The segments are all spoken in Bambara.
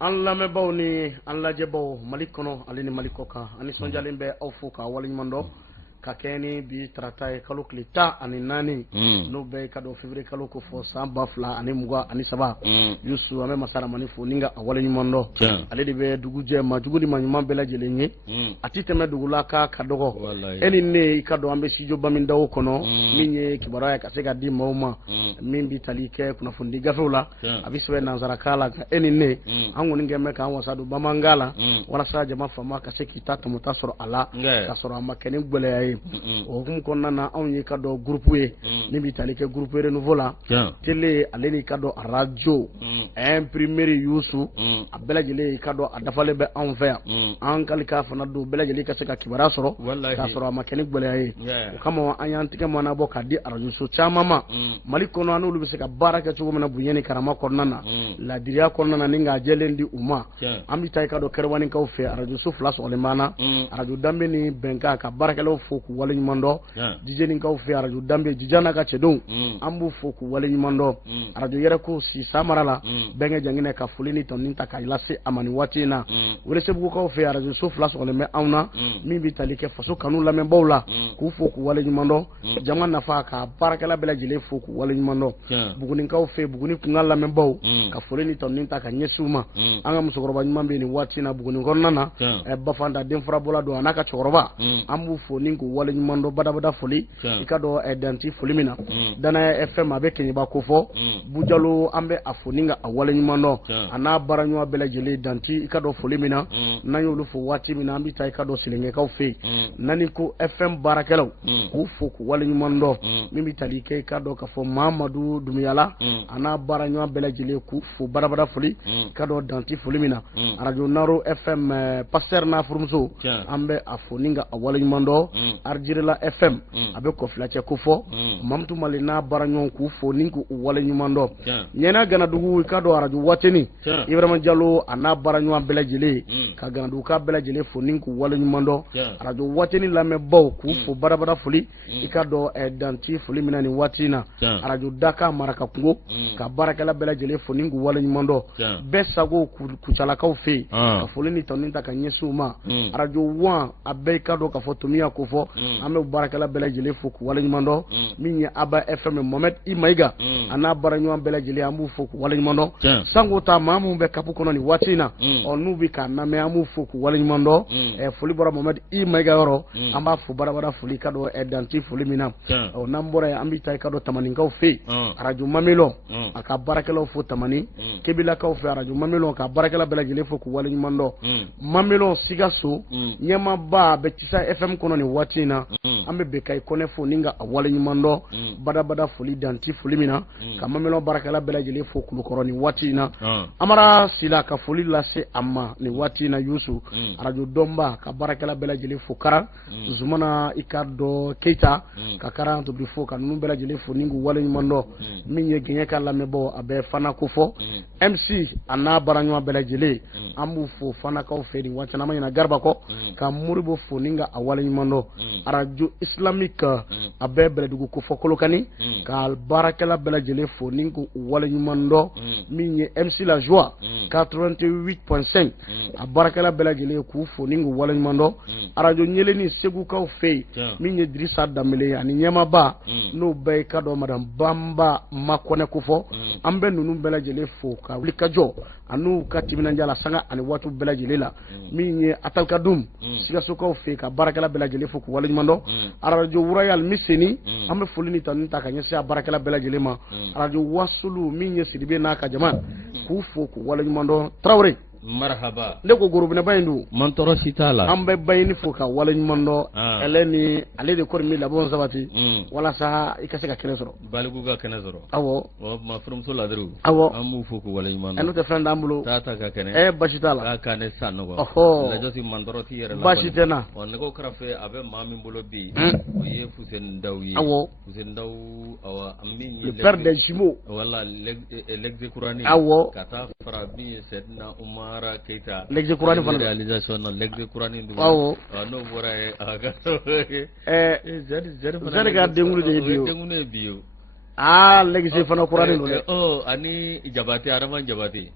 an lamɛnbaaw ni an lajɛbaaw Mali kɔnɔ ale ni Mali kɔ kan ani sɔnjalen bɛ aw fo ka waleɲuman dɔn ka kɛ ni bi tarata ye kalo tile 14 n'o bɛɛ ka don février kalo ko fɔ san 2023 Yusu an bɛ masa Ramani fo ni ka a waleɲuman dɔn ale de bɛ dugu jɛ ma jugu ni ma ɲuman bɛɛ lajɛlen ye a ti tɛmɛ dugula ka dɔgɔ e ni ne i ka dɔn an bɛ studio bamindaw kɔnɔ min ye kibaruya ka se ka di maaw ma min bi tali kɛ kunnafoni gafew la a bɛ sɛbɛn nansarakan la e ni ne an kɔni kɛn bɛ k'an wasa don bamanankan la walasa jama faama ka se k'i ta tɔmɔta sɔrɔ a la ka sɔrɔ a ma kɛ ni gwɛlɛya ye o hukumu kɔnɔna na anw ye ka dɔn groupe ye min bi tali kɛ groupe renouveau la télé ale ni ka dɔn radio imprimerie Yusu a bɛɛ lajɛlen ka dɔn a dafalen bɛ anw fɛ yan an kalika fana don bɛɛ lajɛlen ka se ka kibaruya sɔrɔ ka sɔrɔ a ma kɛ ni gwɛlɛya ye o kama an y'an tigɛ mana bɔ ka di radio so caman ma Mali kɔnɔ an n'olu bɛ se ka baara kɛ cogo min na bonya ni karama kɔnɔna na ladiriya kɔnɔna na ni k'a jɛlen di u ma an bɛ taa i ka dɔn kɛrɛwanikaw fɛ radio so 2 sɔgɔlen b'an na radio danbe ni bɛnkan ka baarakɛlaw fo k'u waleɲuman dɔn dijenikaw fɛ radio danbe jijana ka cɛdenw an b'u fo k'u waleɲuman dɔn radio yɛrɛ ko si samara la bɛnkɛ janginɛ ka foli ni tɔni ta k'a lase a ma nin waati in na Welesebugukaw fɛ radio so 2 sɔgɔlen bɛ anw na min bɛ tali kɛ faso kanu lamɛnbaaw la k'u fo k'u waleɲuman dɔn jama nafa ka baarakɛla bɛɛ lajɛlen fo k'u waleɲuman dɔn Bugunikaw fɛ Buguni kunkan lamɛnbaaw ka foli ni tɔni ta ka ɲɛsin u ma an ka musokɔrɔba ɲuman bɛ nin waati in na Buguni kɔnɔna na Bafanda denfarabɔla don a n'a ka cɛkɔrɔba an b'u fo ni k'u waleɲuman dɔn badabada foli i ka dɔn danti foli min na Danaya FM a bɛ Keɲeba ko fɔ Bujalo an bɛ a fo ni ka a waleɲuman dɔn a n'a baaraɲɔgɔn bɛɛ lajɛlen danti i ka dɔn foli min na n'an y'olu fo waati min na an bɛ taa i ka dɔn Selengɛkaw fɛ nani ko FM baarakɛlaw k'u fo k'u waleɲuman dɔn min bɛ tali kɛ i ka dɔn k'a fɔ Mahamadu Dumuyala a n'a baaraɲɔgɔn bɛɛ lajɛlen k'u fo badabada foli i ka dɔn danti foli min na radio Naro FM Pasteur n'a furumuso an bɛ a fo ni ka a waleɲuman dɔn Ardirila FM a bɛ Kɔfilacɛ ko fɔ Mamutu Mali n'a baaraɲɔgɔn k'u fo ni k'u waleɲuman dɔn Ɲɛna Ganadugu i ka dɔn radio Wateni Ibrahima Jalo a n'a baaraɲɔgɔn bɛɛ lajɛlen ka Ganadugu ka bɛɛ lajɛlen fo ni k'u waleɲuman dɔn radio Wateni lamɛnbaaw k'u fo badabada foli i ka dɔn danti foli min na nin waati in na radio Daka Marakakungo ka baarakɛla bɛɛ lajɛlen fo ni k'u waleɲuman dɔn bɛɛ sago Kucalakaw fɛ ka foli ni tɔni ta ka ɲɛsin u ma radio Wan a bɛɛ i ka dɔn k'a fɔ Tomiya ko fɔ an bɛ baarakɛla bɛɛ lajɛlen fo k'u waleɲuman dɔn min ye Aba FM Mohamed Imayiga a n'a baaraɲɔgɔn bɛɛ lajɛlen an b'u fo k'u waleɲuman dɔn sango ta maa minnu bɛ kapu kɔnɔ nin waati in na n'u bɛ k'a lamɛn an b'u fo k'u waleɲuman dɔn foli bɔra Mohamed Imayiga yɔrɔ an b'a fo badabada foli ka dɔn danti foli min na n'an bɔra yen an bɛ taa i ka dɔn Tamanikaw fɛ radio Mamilɔn a ka baarakɛlaw fo Tamani Kebilakaw fɛ radio Mamilɔn ka baarakɛla bɛɛ lajɛlen fo k'u waleɲuman dɔn Mamilɔn Sikaso ɲɛmaaba bɛ Tisa FM kɔnɔ nin waati in na an bɛ Bekayi Kɔnɛ fo ni ka a waleɲuman dɔn badabada foli danti foli min na ka Mamilɔn baarakɛla bɛɛ lajɛlen fo Kulukɔrɔ nin waati in na Amara Sila ka foli lase a ma nin waati in na Yusu radio Dɔnba ka baarakɛla bɛɛ lajɛlen fo Karan Zumana i ka dɔn Keita ka Karan tobi fo ka ninnu bɛɛ lajɛlen fo ni k'u waleɲuman dɔn min ye Gɛɲɛ ka lamɛnbaaw a bɛ Fana ko fɔ MC a n'a baaraɲɔgɔn bɛɛ lajɛlen an b'u fo Fanakaw fɛ nin waati in na an ma ɲinɛ Garba kɔ ka Moribo fo ni ka a waleɲuman dɔn radio islamique a bɛɛ Bɛlɛdugu ko fɔ Kolokani ka baarakɛla bɛɛ lajɛlen fo ni k'u waleɲuman dɔn min ye MC La Joie 88.5 a baarakɛla bɛɛ lajɛlen k'u fo ni k'u waleɲuman dɔn radio Ɲeleni Segukaw fɛ min ye Dirisa Danbele ani ɲɛmaaba n'o bɛɛ ka dɔn Madame Bamba Makɔnɛ ko fɔ an bɛ ninnu bɛɛ lajɛlen fo ka wuli ka jɔ an'u ka timinandiya la sanga ani waati bɛɛ lajɛlen la min ye Atalkadum Sikasokaw fɛ ka baarakɛla bɛɛ lajɛlen fo k'u waleɲuman dɔn radio Royal Miseni an bɛ foli ni tɔni ta ka ɲɛsin a baarakɛla bɛɛ lajɛlen ma radio Wasulu min ye Sidibe n'a ka jama k'u fo k'u waleɲuman dɔn Tarawele marhaba ne ko gorobinɛba in don man tɔɔrɔ si t'a la an bɛ bayini fo ka waleɲuman dɔn ale ni ale de kɔni bɛ labɛnw sabati walasa i ka se ka kɛnɛ sɔrɔ Baliku ka kɛnɛ sɔrɔ awɔ ma furumuso ladiriw awɔ an b'u fo k'u waleɲuman dɔn n'o tɛ fɛn t'an bolo taa ta ka kɛnɛ basi t'a la k'a ka ne san nɔgɔ lajɔsi man tɔɔrɔ t'i yɛrɛ la basi tɛ na nɛgɛw kɛrɛfɛ a bɛ maa min bolo bi o ye Fuseni Dawu ye awɔ Fuseni Dawu awɔ an min ye le père des jumeaux wala l'exécurani awɔ ka taa fara min ye Sɛdina Umara Keita l'exécurani fana réalisation na l'exécurani du awɔ n'o bɔra ye a ka zɛri ka denkulu de ye bi o denkulu ye bi o ah legisi fana kurani no le oh ani jabate araman jabate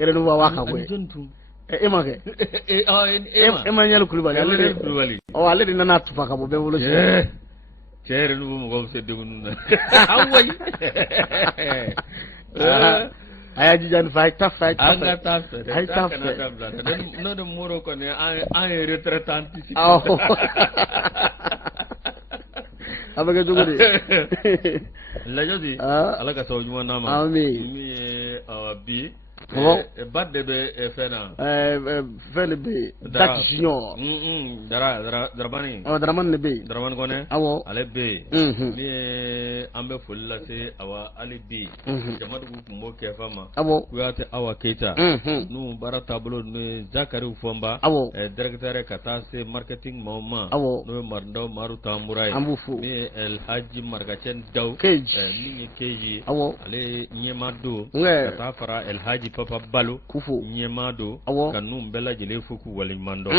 ere no wa ka we ma ke ma nyal kulubali ale kulubali o ale dina na tufa ka bo be wolo chere no mo go se de gununa awai aya jijan fight tough anga tough ay tough no de moro ko ne ay retraitant ici abaga juguri la jodi ala ka sawjuma nama amin mi bi badde be fena fene be dak junior darabani daraman ne be daraman gone awo ale be mi ambe fulla se awa ali be jamadu ku mo ke fama awo kuyate awa keita nu barata bolo ne zakari fomba directeur kata se marketing mama no marndo maru tamurai mi el haji margachen daw ni keji ale nyemado kata fara el haji papa balo kufu nyemado kanum bela jele fuku walimando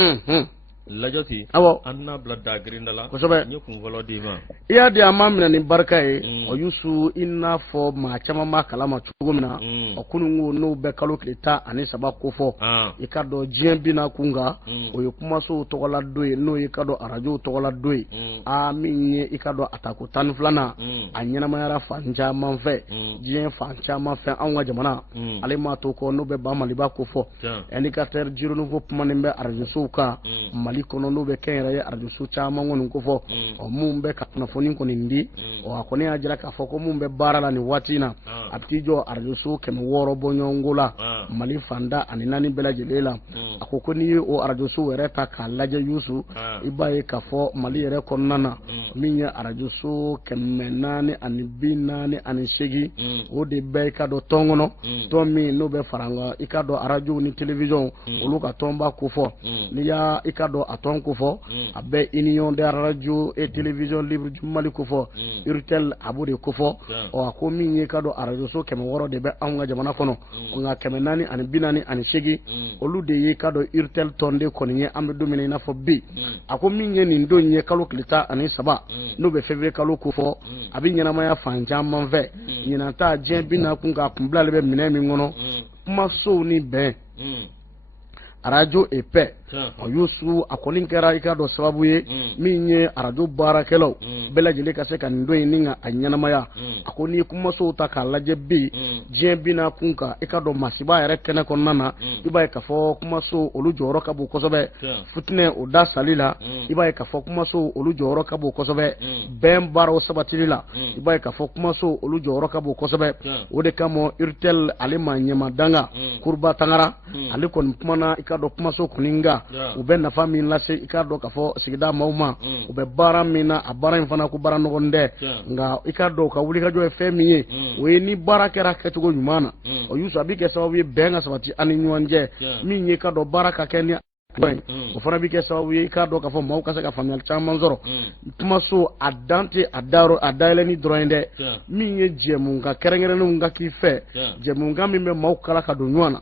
lajoti anna blada grindala nyekun volo dima iya di amamina ni barka ye o yusu inna fo ma chama ma kalama chugumna o kunungu no be kalo kleta ani sabako fo ikado jembina kunga o yekuma so togola doye no ikado arajo togola doye aminye ikado atako tan flana anyana mayara fanja manfe jien fanja manfe anwa jamana ale ma to ko no be ba maliba ko fo indicateur jiro no fo manimbe arajo suka kono no be kenra ya arju su chama ngon ko fo o mumbe ka na foni ko ndi o akone ajira ka fo ko mumbe barala ni watina aptijo arju su kem woro bonyongula mali fanda aninani bela jelela akoko ni o arju su wereta ka laje yusu ibaye ka fo mali yere konnana minya arju su kemenani ani binani ani shegi o de be ka do tongono to mi no be faranga ikado araju ni television oluka tomba ko fo ni ya ikado aton ko fo abe union de radio et télévision libre du Mali ko fo urtel abude ko fo o ko minye kado arajo so keme woro de be anga jamana kono nga keme nani ani binani ani shegi olu de ye kado urtel tonde konye ambe domine na fo bi ako minye ni ndonye kalo klita ani saba no be feve kalo ko fo abi nyana maya fanja manve nyina ta jen bina kunga kumblale be mine mi ngono maso ni be arajo epe o yusu akonin kera ikado sababu ye minye arajo barakelo bela jele ka se kan ndo yininga anyanamaya akoni kuma so ta kala jebbi jembina kunka ikado masiba yare kene konnana ibaye ka fo kuma so olu joro ka bu kosobe futne o da salila ibaye ka fo kuma so olu joro ka bu kosobe bem baro sabatilila ibaye ka fo kuma so olu joro ka bu kosobe o de kamo urtel alima nyama danga kurba tangara alikon kuma ikado kuma so kuninga ube nafa min lase ikado ka fo sigida mauma ube bara mina abara infana ku bara nogonde nga ikado ka wuli ka jo femiye we ni bara kera ketugo nyumana o yusu abike sababu benga sabati ani nyonje minye kado bara ka kenya o fana bike sababu ikado ka fo mauka ka famil chama nzoro tuma so adante adaro adaile ni droinde minye jemunga kerengere nunga kife jemunga mimbe mauka ka do nywana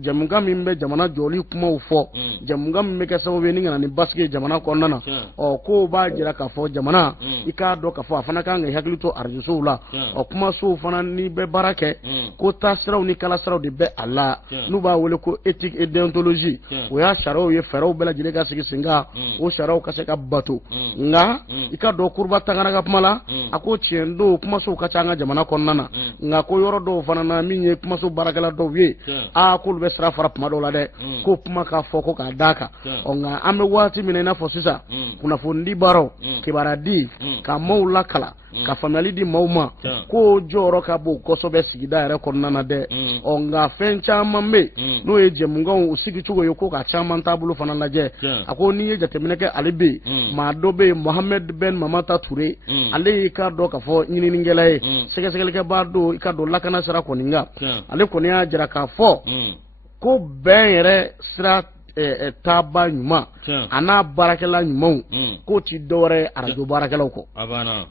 jemunga mimbe jamana joli kuma ufo jemunga mimbe ka sababu ni ngana ni baske jamana konnana o ko ba jira ka fo jamana ikado ka fo afana kanga haklito arjusula o kuma so fana ni be barake ko tasraw ni kala sraw de be alla nuba wole ko ethique et déontologie o ya sharaw ye faraw bela jile ka sigi singa o sharaw ka se ka bato nga ikado kurba tangana ka pamala ako chiendo kuma so ka changa jamana konnana nga ko yoro do fana na minye kuma so barakala do ye a ko be sra fara pama do la de ko kuma ka fo ko ka daka o nga ame wati minena fo sisa kuna fo ndi baro ke baradi ka maula kala ka family di mauma ko joro ka bo ko so be sigida yare konnana de o nga fencha mamme no e jemunga o sigi chugo yoko ka chama tabulu fana laje ako ni ye jatemineke alibi ma dobe Mohammed Ben Mamata Touré ale ka do ka fo nyini ngelaye sege sege ke ba do ka do lakana sara koninga ale konia jira ka fo ko ben yere sira taba nyuma ana barakela nyuma ko ti dore arajo barakela ko abana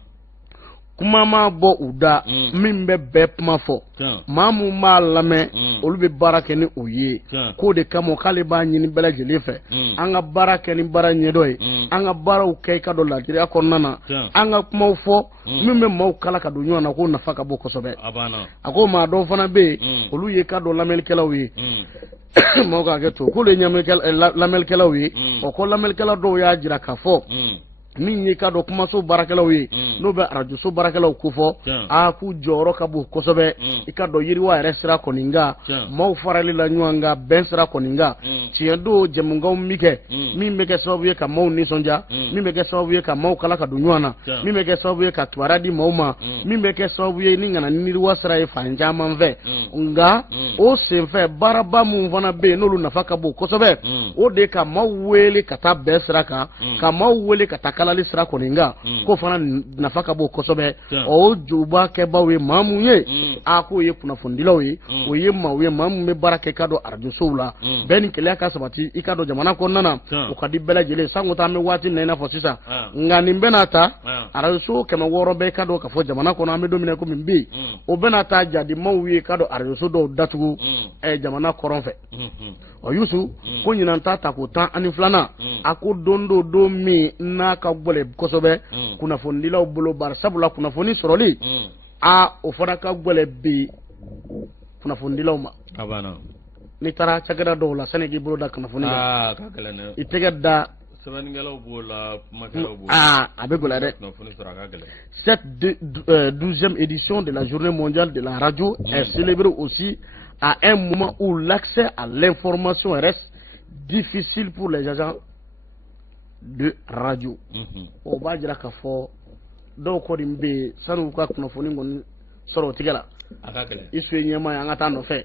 kuma ma bɔ u da min bɛ bɛɛ kuma fɔ maa mun b'a lamɛn olu bɛ baara kɛ ni o ye k'o de kama k'ale b'a ɲini bɛɛ lajɛlen fɛ an ka baara kɛ ni baara ɲɛdɔn ye an ka baaraw kɛ i ka dɔn laadiriya kɔnɔna na an ka kumaw fɔ min bɛ maaw kala ka don ɲɔgɔn na k'o nafa ka bon kosɛbɛ a ko maa dɔw fana bɛ yen olu ye ka dɔn lamɛnnikɛlaw ye maaw k'a kɛ to k'olu ye lamɛnnikɛlaw ye o ko lamɛnnikɛla dɔw y'a jira k'a fɔ min ye ka dɔn kumaso baarakɛlaw ye n'o bɛ arajoso baarakɛlaw ko fɔ k'u jɔyɔrɔ ka bon kosɛbɛ i ka dɔn yiriwa yɛrɛ sira kɔni nka maaw farali la ɲɔgɔn kan bɛn sira kɔni nka tiɲɛ don jɛmukanw mi kɛ min bɛ kɛ sababu ye ka maaw nisɔndiya min bɛ kɛ sababu ye ka maaw kala ka don ɲɔgɔn na min bɛ kɛ sababu ye ka kibaruya di maaw ma min bɛ kɛ sababu ye ni kana ni yiriwa sira ye fan caman fɛ nka o senfɛ baaraba mun fana bɛ yen n'olu nafa ka bon kosɛbɛ o de ka maaw wele ka taa bɛn sira kan ka maaw wele ka taa kalali sira kɔni nka ko fana nafa ka bon kosɛbɛ o juba kɛbaaw ye maa mun ye k'o ye kunnafonidilaw ye o ye maaw ye maa mun bɛ baara kɛ ka dɔn arajosow la bɛɛ ni kɛlɛya ka sabati i ka dɔn jamana kɔnɔna na o ka di bɛɛ lajɛlen sanko taa an bɛ waati min na i n'a fɔ sisan nka nin bɛna ta arajoso 600 bɛɛ ka dɔn ka fɔ jamana kɔnɔ an bɛ don min na komi bi o bɛna ta jadimaw ye ka dɔn arajoso dɔw datugu jamana kɔrɔn fɛ o Yusu ko ɲinan ta k'o 12 a ko don min n'a ka gɛlɛn kosɛbɛ kunnafonidilaw bolo bari sabula kunnafoni sɔrɔli o fana ka gɛlɛn bi kunnafonidilaw ma n'i taara cakɛda dɔw la sanni k'i bolo da kunnafoni kan i tɛgɛ da sɛbɛnnikɛlaw b'o la kumakɛlaw b'o a bɛ gɛlɛn dɛ. Cette 12e édition de la journée mondiale de la radio est célébrée aussi à un moment où l'accès à l'information reste difficile pour les agents de radio. O b'a jira k'a fɔ dɔw kɔni bɛ yen sani u ka kunnafoni kɔni sɔrɔ o tigɛ la i su ye ɲɛmaa ye an ka taa nɔfɛ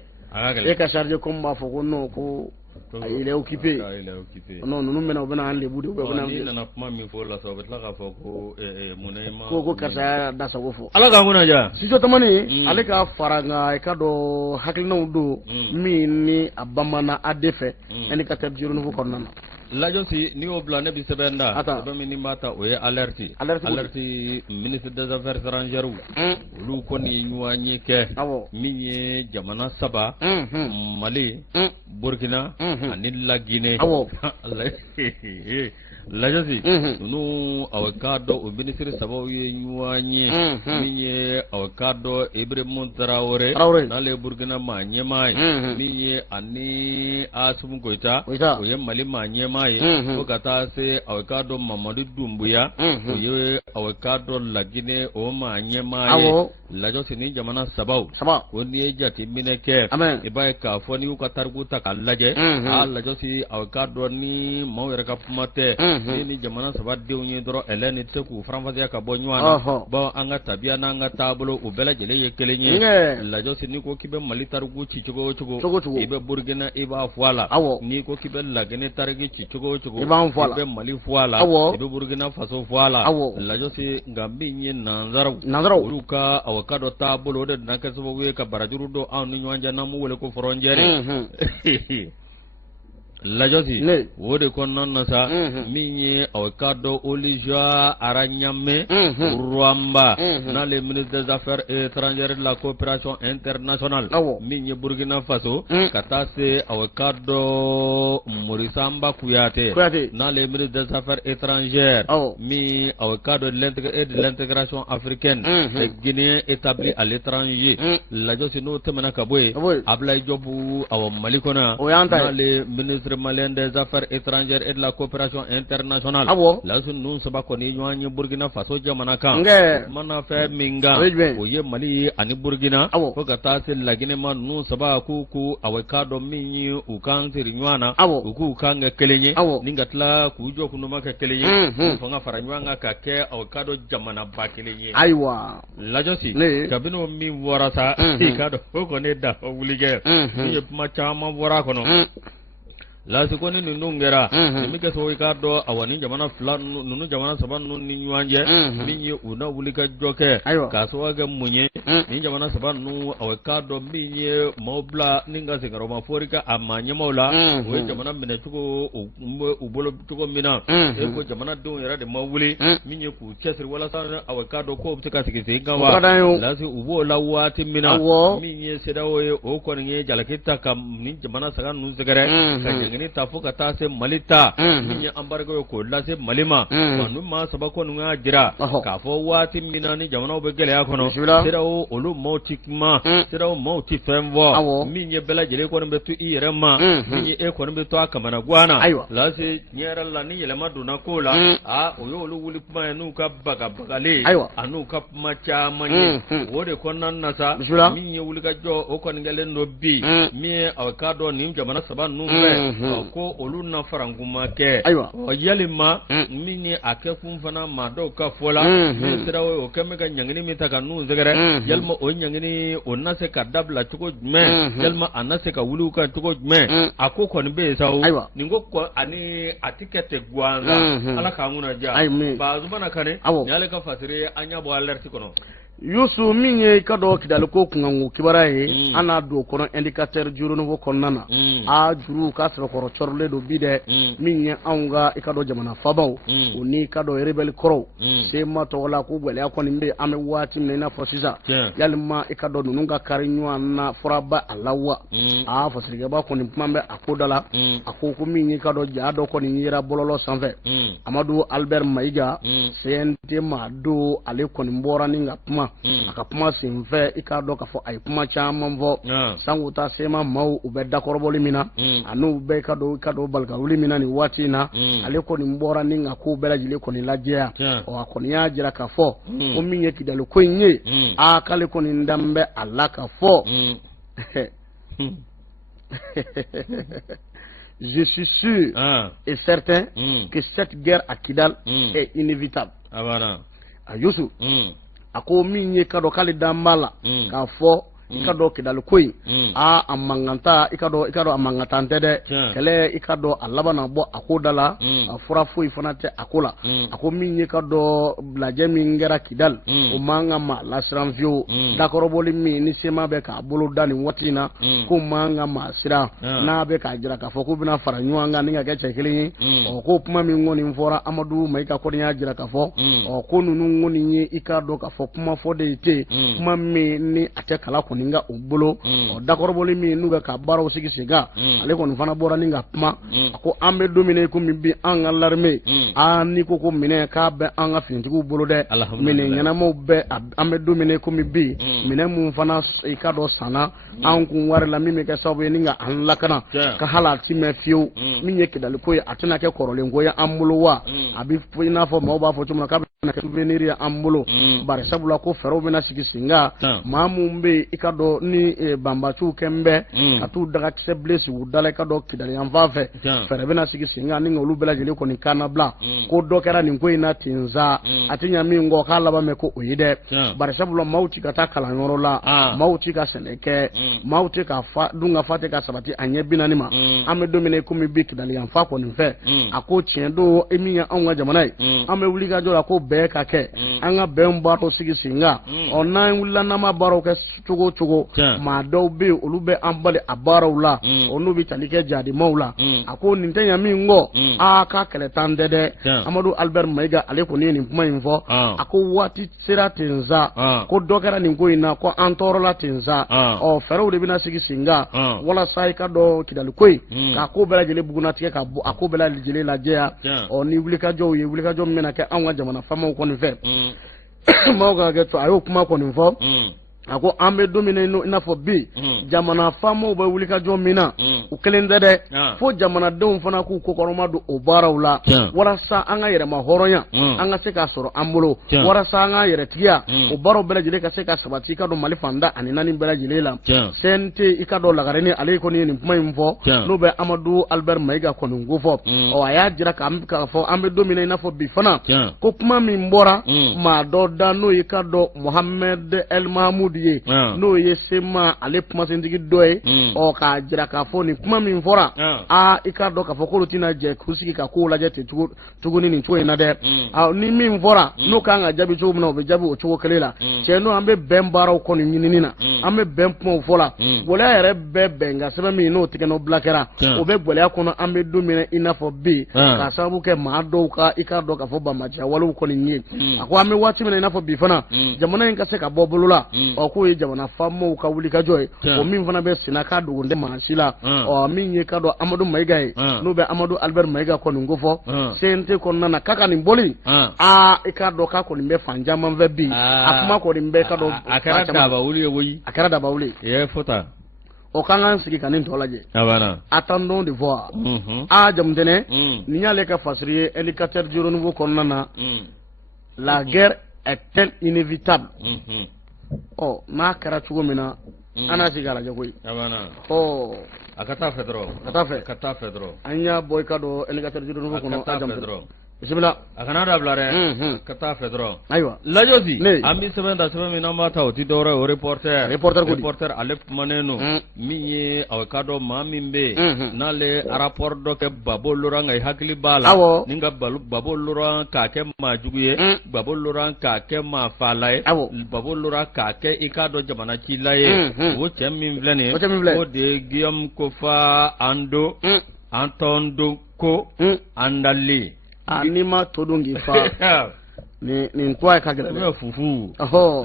e ka charge comme b'a fɔ ko non ko il est occupé non ninnu bɛna u bɛna an lebu de n'i nana kuma min fɔ o la sa u bɛ tila k'a fɔ ko munna i ma ko karisa y'a da sago fɔ ala k'an kunna diya Studio Tamani ale ka fara nka i ka dɔn hakilinaw don min ni a bamana a de fɛ indicateur du renouveau kɔnɔna na Lajosi n'i y'o bila ne bɛ sɛbɛn da sɛbɛn min b'a ta o ye alerte ministre des affaires étrangères olu kɔni ye ɲɔgɔn ye kɛ min ye jamana 3 Mali Burkina ani La Guinée Lajosi ninnu aw k'a dɔn o ministre 3 ye ɲɔgɔn ye min ye aw k'a dɔn Ibrahima Traoré n'ale ye Burkina maa ɲɛmaa ye min ye ani Assimi Goïta o ye Mali maa ɲɛmaa fo ka taa se aw k'a dɔn Mamadu Dumbuya o ye aw k'a dɔn La Guinée o maa ɲɛmaa ye Lajosi ni jamana 3 ko n'i ye jateminɛ kɛ i b'a ye k'a fɔ n'i y'u ka tariku ta k'a lajɛ Lajosi aw k'a dɔn ni maaw yɛrɛ ka kuma tɛ ni jamana 3 denw ye dɔrɔn ɛlɛn ni tɛ k'u faranfasiya ka bɔ ɲɔgɔn na bon an ka tabiya n'an ka taabolo u bɛɛ lajɛlen ye kelen ye Lajosi n'i ko k'i bɛ Mali tariku ci cogo o cogo i bɛ Burkina i b'a fɔ a la n'i ko k'i bɛ La Guinée tariku ci cogo o cogo i bɛ Mali fɔ a la i bɛ Burkina Faso fɔ a la Lajosi nka min ye nanzaraw olu ka aw ka dɔ taabolo o de nana kɛ sababu ye ka barajuru dɔ anw ni ɲɔgɔn cɛ n'an b'u wele ko frontière Lajosi o de kɔnɔna na sa min ye aw ka dɔn Olija Aranyame Ruamba n'ale ministre des affaires étrangères de la coopération internationale min ye Burkina Faso ka taa se aw ka dɔn Morisamba Kuyate n'ale ministre des affaires étrangères min aw ka dɔn de l'intégration africaine des Guinéens établis à l'étranger Lajosi n'o tɛmɛna ka bɔ yen Ablaye Diop aw Mali kɔnɔ n'ale ministre malien des affaires étrangères et de la coopération internationale Lajosi ninnu 3 kɔni ɲɔgɔn ye Burkina Faso jamana kan mana fɛn min kan o ye Mali ani Burkina fo ka taa se La Guinée ma ninnu 3 k'u aw k'a dɔn min ye u kan siri ɲɔgɔn na u k'u kan kɛ kelen ye ni ka tila k'u jɔ k'u ma kɛ kelen ye k'u fanga fara ɲɔgɔn kan ka kɛ aw k'a dɔn jamana ba kelen ye Lajosi kabini o min bɔra sa i k'a dɔn o kɔni da wulikɛ min ye kuma caman bɔra a kɔnɔ la se ko ni nungera mi ke so ka do awani jamana flan nunu jamana saban nun ni nyanje min ye una wulika joke ka so ga munye ni jamana saban nu awaka do min ye mobla ninga se garoma forika amanya mola we jamana mine tuko ubolo tuko mina e ko jamana do yara de mawuli min ye ku kesir wala sa awaka do ko tika sikise gawa la se ubo la wati mina min ye sedawo o ko ni jalakita kam ni jamana sagan nu segare ka jangini tafuka ta se malita min ye ambargo ko la se malima manu ma sabako nu jira ka fo wati mina ni jamana be gele akono sedawo olu mautikma sedawo mauti femvo min ye bela jele ko be tu irema min ye e ko be to akamana gwana la se nyera la ni yele maduna kola oyo olu wuli kuma nu ka baga bagale anu ka macha manye wode ko nan nasa min ye wuli ka jo o ko ngale no bi mi awakado ni jamana saban nu be ko olu na faranguma ke o yelima min ye akefun fana ma do ka fola mi sedawo o kemme ka nyangini mi ta kanu zegere yelma o nyangini o nase ka dabla tuko jme yelma anase ka wulu ka tuko jme akoko ni be sawo ningo ko ani atikete gwanza ala ka nguna ja ba zubana kane yale ka fasire anya bo alerti kono yusu minye kado kidal ko kungu kibaraye ana do kono indicateur juru no ko nana a juru ka sro ko chorle do bide minye anga ikado jamana fabaw oni kado rebel koro se mato wala ko gwele akoni mbe ame wati mne na fosiza yalma ikado nunga karinwa na foraba alawa a fosirige ba koni pambe akodala akoko minye kado jado koni nyira bololo sanve amadu albert maiga sente mado ale koni mbora ninga puma akapuma sinve ikado ka fo ay puma chama mvo sanguta sema mau ubeda koroboli mina anu ube kado balgaruli mina ni wati na aleko ni mbora ninga ku bela jile ko ni lajea o akoni ajira ka fo o minye kidalo ko nye akale ko ni ndambe alaka fo je suis sûr et certain que cette guerre à Kidal est inévitable. Ayusu ako minye kado kali dambala ka fo ikado kidal koyi amanganta ikado amanganta ndede kele ikado alaba na bo akodala afura fo ifanate akola ako minye kado blaje mingera kidal o manga ma lasran vio dakoro boli mi ni sema be ka bolo dani watina ko manga ma sira na be ka jira ka fo ko bina fara nyuanga ninga ke chekeli o ko puma mi ngoni mfora amadu maika ko nya jira ka fo o ko nunu ngoni nyi ikado ka fo kuma fo de ite kuma mi ni atekala ko ninga ubolo o dakoro boli mi nuga ka baro sigi siga ale ko fana bora ninga puma ko ambe domine ko mi bi an alarme ani ko mine ka be an afintigu bolo de mine nyana mo be ambe domine ko mi bi mine mu fana ikado sana an kun ware la mi me ka sabu ninga an lakana ka halati me fiu mi nyeke dal ko ya atuna ke korole ngoya ambulo wa abi ina fo mo ba fo tumna ka na ke souvenir ya ambulo bare sabula ko fero bena sigi singa mamu mbe ikado ni bambachu kembe atu daga kse blesi udale kado kidali yanvafe fere bena sigi singa ni ngolu bela jele ko ni kanabla ko dokera ni ko ina tinza atinya mi ngo kala ba me ko uyide bare sabula mauti kata kala ngoro la mauti ka seleke mauti ka fa dunga fate ka sabati anye binani ma ame domine ko mi bi kidali yanfa ko ni fe ako chiendo emiya anwa jamanai ame wuli ga jora ko be ka ke anga be mbato sigi singa ona wula na ma baro ke chugo ma do be olube ambale abaro la onu bi talike jadi maula ako nintenya mi ngo aka kele tandede amadu albert maiga ale ko ni puma info ako wati sira tinza ko dokera ni ngoina ko antoro la tinza o fero de bina sigi singa wala sai ka do kidal koy ka ko bela jele buguna tike ka ako bela jele la jea o ni wuli ka jo ye wuli ka jo mena ke anwa jamana fama ko ni fe mawga ga to ayo kuma ko ni fo ako ambe domine no ina fo bi jamana famo ba wulika jo mina u kelende de fo jamana don fana ku kokoroma do obarawla wala sa anga yere ma horonya anga se ka soro ambulo wala sa anga yere tiya o baro bela jile ka se ka sabati ka do malifanda anina ni bela jile la sente ikado lagareni ale ko ni mpuma mfo no be amadu albert maiga ko ngufo o aya jira ka amka fo ambe domine ina fo bi fana ko kuma mi mbora ma do dano ikado mohammed el mahmoud biye no ye sema ale kuma sentigi doye o ka jira ka fo ni kuma min fora i ka do ka fo ko tina je kusigi ka ko laje te tuguni ni tuwe na de ni min fora no ka nga jabi chugo na o be jabi o chugo kelela che no ambe ben baraw ko ni nyinina ambe ben kuma fola wala yere be benga sebe mi no tike no blakera o be gbole ko no ambe dumine ina fo bi ka sabu ke ma do ka i ka do ka fo ba ma ja walu ko ni nyi akwa ambe wati mina ina fo bi fana jamana in ka se ka bobolula o ko ye jamana famo ka wuli ka joy o min fana be sinaka do nde ma sila o min ye ka do Amadou Maiga no be Amadou Albert Maiga ko ngofo sente ko nana kaka ni boli e ka do ka ko ni be fanja man ve bi akuma ko ni be ka do akara da ba wuli woyi akara da ba wuli ye fota o kan sigi kanin tolaje abana attendons de voir jamdene ni yale ka fasriye indicateur du renouveau ko nana la guerre est inévitable oh na kara chugo mina ana sigala jagoy abana akata fedro anya boy kado elegator judo no ko no ajam fedro bismillah akana da blare kata fedro aywa lajosi ami sebenda sebemi na mata oti dore o reporter alep maneno mi aw kado mamimbe nale rapport do ke babolura ngai hakli bala ninga babolura ka ke majuguye babolura ka ke ma falay babolura ka ke ikado jamana kilaye wo chemmin vlene o de Guillaume Kofa Ando Antondo ko andali anima todungi fa ni ntwa ka gele me fufu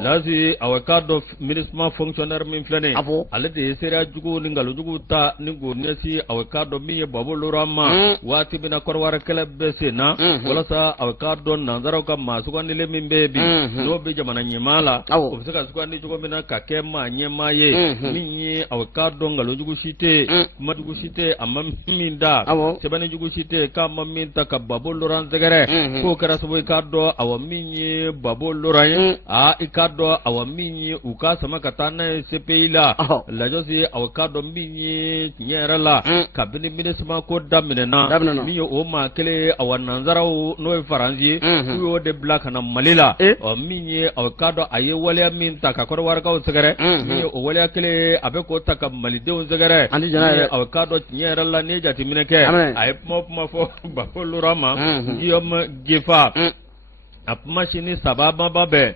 lazi awakado ministre fonctionnaire min flene ale de sera jugo ningalu jugo ta ningo nesi awakado mi babolurama wati bina korwara kala besena wala sa awakado nanzaro ka masugandile min bebi no be jamana nyimala o saka sugandi jugo mina ka kema nyemaye minyi awakado ngalu jugo shite madugo shite amma minda sebani jugo shite kama minta ka baboluran zegere ko kara soboy kado awa minye baboluraye ikado awa minye uka sama katana sepeila la josi awakado minye nyerala kabini minisma ko daminena miyo o ma kele awananzara no faransi uyo de black na malila o minye awakado aye wale min takakor warka o segere miyo o wale kele abe ko taka malide o segere awakado nyerala ne jati mineke ay mo fo babolurama yom gifa apuma shini sababa babe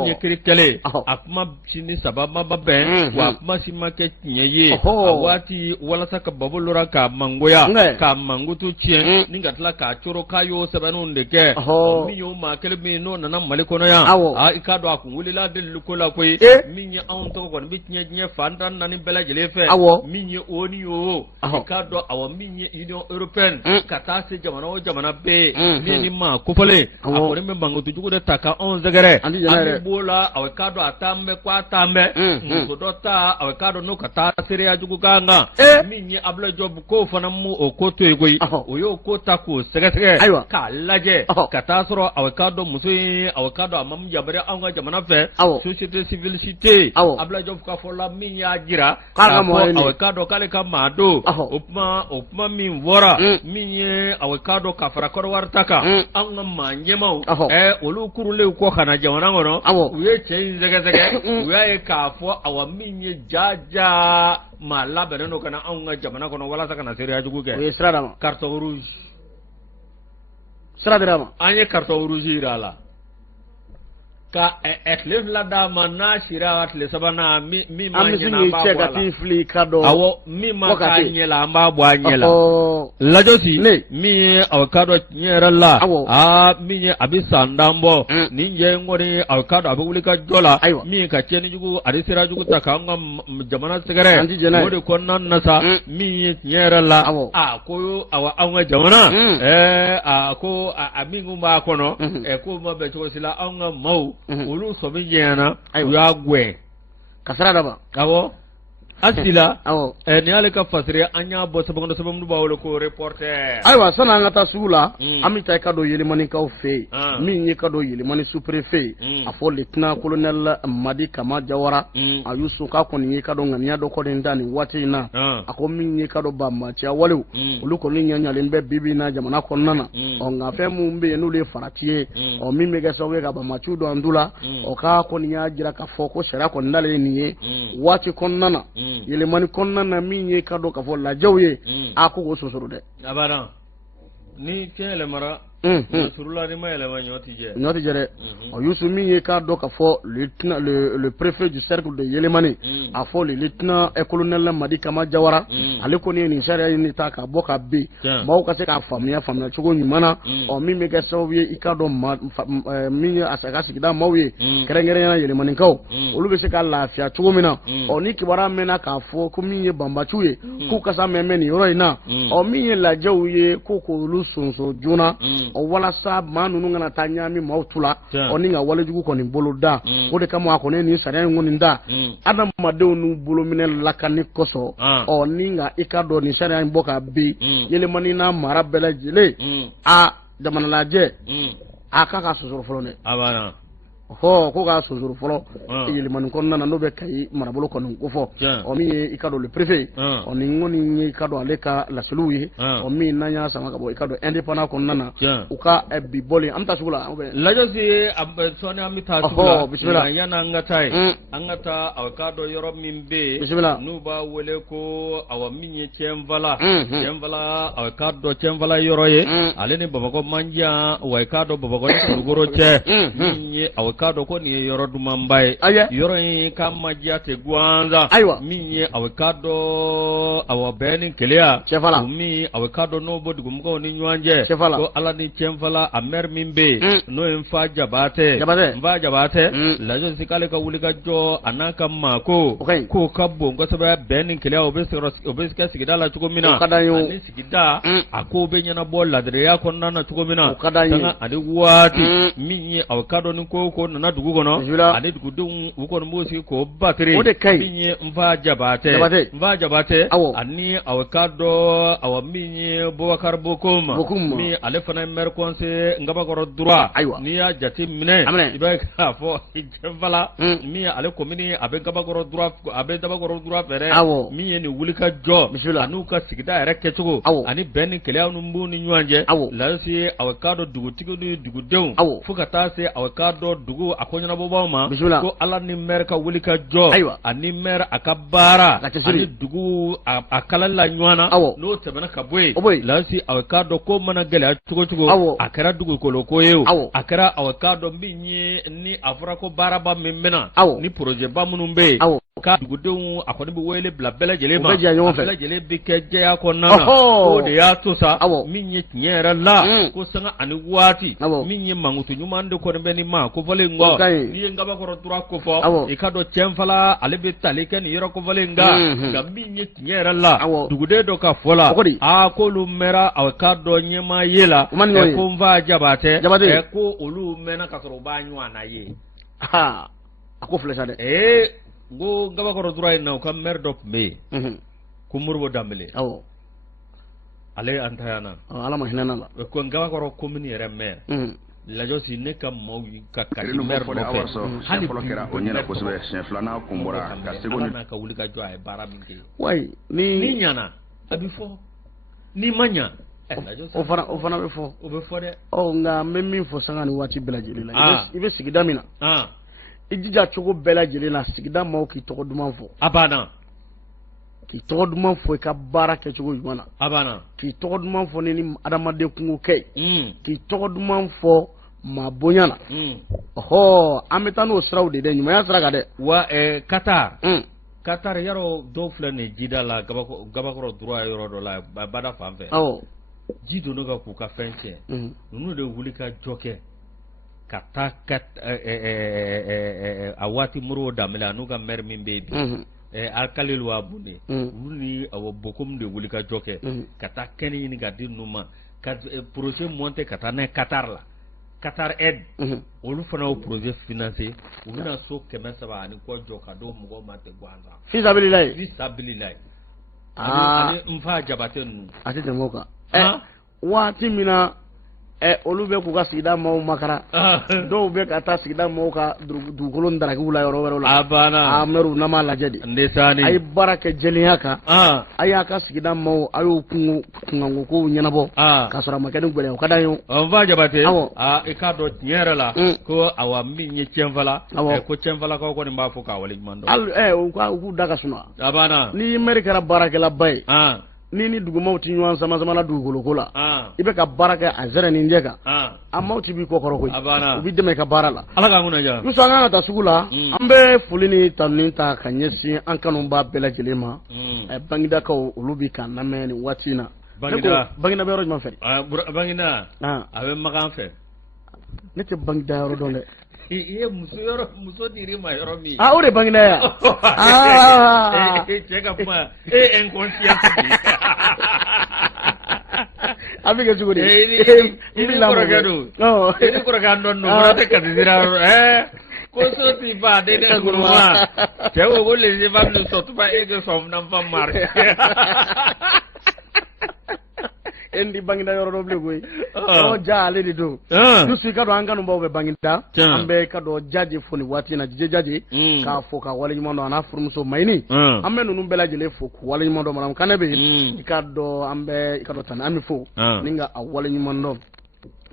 minye kirikele apuma shini sababa babe wa apuma shima ke nyeye awati wala saka babolura ka mangoya ka mangutu chien ningatla ka choro kayo sabanu ndeke miyo makele mino nana maliko na ya ikado akungulila de lukola koi minye onto ko bitnye nye fandan nani bela jelefe minye oni yo ikado awa minye Union Européenne katase jamana be ni ma kufale akore bangutu jugu de taka 11 gere ani bola awekado atambe kwa atambe musodota awekado no kata seria jugu ganga minye abla job ko fana mu okoto egoi oyo kota ko sege ka laje kata soro awekado musu awekado amam jabare anga jamana fe société civile cité abla job ka fola minye ajira awekado kale kama do opma min wora minye awekado ka fara ko wartaka anga manyema olu kurule ko kana jamana ngono uye chen zege uye ka fo awa minye jaja ma labere no kana anga jamana kono wala saka na seria jugu ke uye sradama carton rouge sradama anye carton rouge irala ka etlef la dama na shira atle sabana mi manyena ba wala tifli kado awo mi ma ka nyela mba bwa nyela la josi mi awkado nyera la mi nye abisandambo ninje ngori awkado abulika jola mi ka cheni jugu adisira jugu takanga jamana segere ngori konna nasa mi nyera la ko awa anga jamana ko amingu ba kono ko mabe to sila anga mau ulu sobi jena ya gwe kasara daba kawo asila ni ale ka fasire anya bo sabango sababu ba wala ko reporter aywa sana ngata sula amita ka do yelimani ka fe min yi ka do yelimani sous-préfet afo lieutenant colonel Madi Kama Jawara ayusu ka ko ni ka do ngania do ko den dani wati na ako min yi ka do bamba tia walu ulu ko ni nyanya lembe bibi na jamana ko nana o nga fe mu mbe no le faratie o min me ga so ga bamba chu do andula o ka ko ni ya jira ka fo ko shara ko ndale ni wati ko nana yelimani ko nana min yi ka do ka fo la jawye ako go sosoro de abara ni kele mara surula ni ma yelema nyoti je o yusu min ye ka do ka fo le préfet du cercle de Yelemani a fo le lieutenant et colonel Madi Kama Jawara ale ko ni sharia ni ta ka bo ka bi bawo ka se ka famia chugo nyumana o min me ga so ye i ka do min asaka sigida mawye kerengere na Yelemani kaw olu be se ka lafia chugo mina o ni kibara mena ka fo ko min ye bamba chuye ku ka sa meme ni yoro ina o min ye la jawye ko ko lu sonso juna o wala sa manu ngana tanya mi mautula oni nga wala jugu koni bolo da o de kama akone ni sare ngoni da adam madew nu bolo minen lakani koso o ni nga ikado ni sare mboka bi Yelemani na mara bela jile a jamana laje aka ka sosoro folo ne abana ho ko ga sosoro folo Yelemani ko nana no be kay marabolo ko ko fo o mi ikado le préfet o ni ngoni ni ikado aleka la suluwi o mi nanya sama ka bo ikado indépendant ko nana uka bi boli amta sugula la josi soni amita sugula yana ngatai angata awkado yoro mimbe nuba wele ko awaminye chemvala awkado chemvala yoro ye aleni babako manja awkado babako ngoro che minye awkado ko ni yoro dumambai yoro yi kama jate guanza minye awkado awabeni kelea umi awkado no bodi gumko ni nyanje ko ala ni chemvala amer mimbe no emfa jabate la jo sikale ka wulika jo anaka mako ko kabbo ngo sabra benin kelea obeska sigidala chukomina ani sigida ako benyana bolla de ya konna na chukomina tanga adi wati minye awkado ni ko na dugu gono ade dugu dum ko mbosi ko batri minye mva jabate ani awkado awaminye Boubacar Bokoum mi ale fana mer conseil ngaba goro droit ni ya jati mine ibe ka fo vala mi ale komini abe ngaba goro droit abe daba goro droit fere mi ni wulika jo anu ka sigida reke tugo ani ben kele anu mbu ni nyanje la si awkado dugu tigo ni dugu dew fuka ta se awkado dugu akonya boba ma ko ala ni mer ka wulika jo ani mer akabara ani dugu akala la nywana no tabana kabwe la si awkado ko mana gele tugo akara dugu koloko yeu akara awkado mbinye ni afra ko baraba memena ni projet ba munumbe ka dugudu akoni bi wele bla bela jele ma bela jele bi ke je akona ko de ya to sa minye nyera la ko sanga ani wati minye mangutu nyumande ko mbeni ma ko vole ngo ni ngaba ko rotura ko fo e kado chemfala alebe talike ni yoro ko vole nga ga minye nyera la dugude do ka fola a ko lu mera awkado nyema yela e ko mva jabate e ko olu mena ka soro ba nywana ye ha ako flesha de go ngaba ko rotura na ko mer dop me ko murbo dambele ale antayana ala ma hinana la ko ngaba ko commune remme la josi ne kam mo ka mer do hali folo kera onyana ko sebe chef flana ko mbora ka segoni ka wulika jo ay baramke way ni nyana abi fo ni manya o fana be fo de o nga memmin fo sangani wati belajeli la ibe sigida mina ijija chogo belajeli la sigida maw ki togo duman fo abana ki togo duman fo ka bara ke chogo yumana abana ki togo duman fo ni adamade kungu kay ki togo duman fo ma bonyana ho ametano sraw de nyuma ya sraga de wa Qatar yaro do flane jida la gabakoro droit yoro do la bada famfe jido no ga ku ka fenche nunu de wulika joke kata awati muro damela no ga mer min baby alkalil wa bunde wuni awo bokum de wulika joke kata keni ni ga dinuma ka projet monter kata na Qatar la Qatar Aid olu fana o projet financé u bɛna so 300 ani kɔ jɔ ka don mɔgɔw ma tɛ gansan fisabililayi ani nfa jabate ninnu a tɛ tɛmɛ o kan waati min na olu bɛ k'u ka sigida maaw makara dɔw bɛ ka taa sigida maaw ka dugukolo darakiw la yɔrɔ wɛrɛw la a banna mɛriw n'a ma lajɛ de ndesani a ye baara kɛ jɛlenya kan a y'a ka sigida maaw a y'o kunkanko kow ɲɛnabɔ k'a sɔrɔ a ma kɛ ni gɛlɛya o ka d'an ye nfa jabate i k'a dɔn tiɲɛ yɛrɛ la ko awa min ye cɛnfala ko cɛnfalakaw kɔni b'a fɔ k'a waleɲuman dɔn u k'u da ka suma a banna ni mɛri kɛra baarakɛlaba ye ni dugumaw ti ɲɔgɔn sama-samana dugukoloko la i bɛ ka baara kɛ a zɛrɛ nin jɛ kan a maaw ti b'i kɔkɔrɔ koyi u b'i dɛmɛ i ka baara la ala k'an kunnaja muso an kan ka taa sugu la an bɛ foli ni tanuni ta ka ɲɛsin an kanubaa bɛɛ lajɛlen ma bangedakaw olu bi k'an lamɛn nin waati in na bangeda bɛ yɔrɔ jumɛn fɛ bangeda a bɛ Makan fɛ ne tɛ bangeda yɔrɔ dɔn dɛ i ye muso diri ma yɔrɔ min o de bangeda ya cɛ ka kuma inconscience a bɛ kɛ cogo di i ni kɔrɔkɛ don i ni kɔrɔkɛ dɔn don wɛrɛ tɛ kasi sira ko so ti ba de ne kuruma cɛ ko les femmes ne sortent pas et que son enfant marche endi bangida yɔrɔ dɔ bilen koyi ja ale de don dusu ka don an kanubaw bɛ bangida an bɛ ka dɔn jaji fo nin waati in na jije jaji k'a fo ka waleɲuman dɔn a n'a furumuso Mayini an bɛ ninnu bɛɛ lajɛlen fo k'u waleɲuman dɔn madame Kane bɛ yen i ka dɔn an bɛ i ka dɔn Tani Ami fo ni ka a waleɲuman dɔn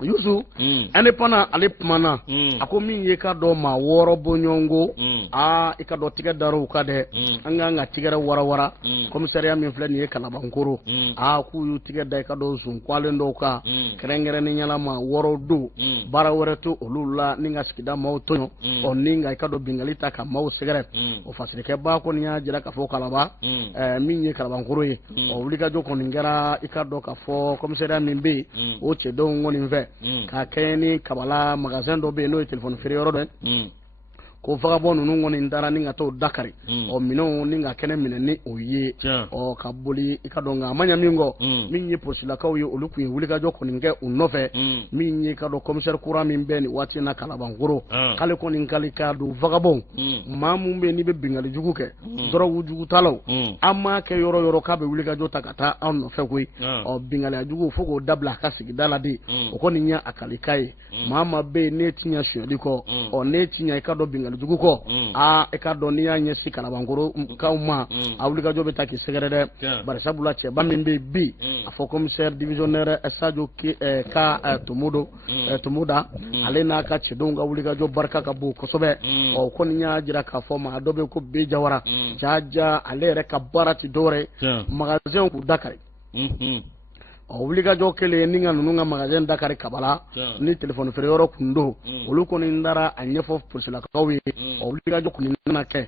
Yusu indépendant ale kumana a ko min ye ka dɔn maa 6 bɔɲɔgɔnko i ka dɔn tigɛ dar'o u ka dɛ an k'an ka tigɛrɛ warawara commissariat min filɛ nin ye Kalabankoro k'u y'u tigɛ da i ka dɔn zunkwalen dɔw kan kɛrɛnkɛrɛnnenya maa 6 don baara wɛrɛ to olu la ni ka sigida maaw tɔɲɔ ni ka i ka dɔn bingali ta ka maaw sɛgɛrɛ o fasilekɛba kɔni y'a jira k'a fɔ Kalaba min ye Kalabankoro ye wulikajɔ kɔni kɛra i ka dɔn k'a fɔ commissariat min bɛ yen o cɛdenw kɔni fɛ k'a kɛ ni Kabala magasin dɔ bɛ yen n'o ye téléphone feere yɔrɔ dɛ ko vagabond ninnu kɔni taara ni ka t'o dakari minɛnw ni ka kɛnɛ minɛ ni o ye ka boli i ka dɔn nka a ma ɲɛ min kɔ min ye polisilakaw ye olu tun ye wulikajɔ kɔni kɛ u nɔfɛ min ye ka dɔn commissaire kura min bɛ nin waati in na Kalabankoro k'ale kɔni kali ka don vagabond maa mun bɛ yen n'i bɛ bingali jugu kɛ dɔrɔgu jugu talaw an m'a kɛ yɔrɔ yɔrɔ k'a bɛ wulikajɔ ta ka taa an nɔfɛ koyi bingaliya jugu fo k'o dabila a ka sigida la de o kɔni y'a kalika ye maa ma bɛ yen n'e ti ɲɛ sonyali kɔ n'e ti ɲɛ i ka dɔn bingali jugu kɔ i ka dɔn n'i y'a ɲɛsin Kalabankoro kaw ma a wulikajɔ bɛ taa k'i sɛgɛrɛ dɛ bari sabula cɛba min bɛ bi a fɔ commissaire divisionnaire Sadio ka Tomoda ale n'a ka cɛdenw ka wulikajɔ barika ka bon kosɛbɛ kɔni y'a jira k'a fɔ maa dɔ bɛ yen ko B Jawara jaja ale yɛrɛ ka baara ti dɔwɛrɛ magasin k'u dakari wulikajɔ kelen ni ka ninnu ka magasin dakari Kabala ni téléphone feere yɔrɔ kun don olu kɔni taara a ɲɛfɔ polisilakaw ye wulikajɔ kɔni nana kɛ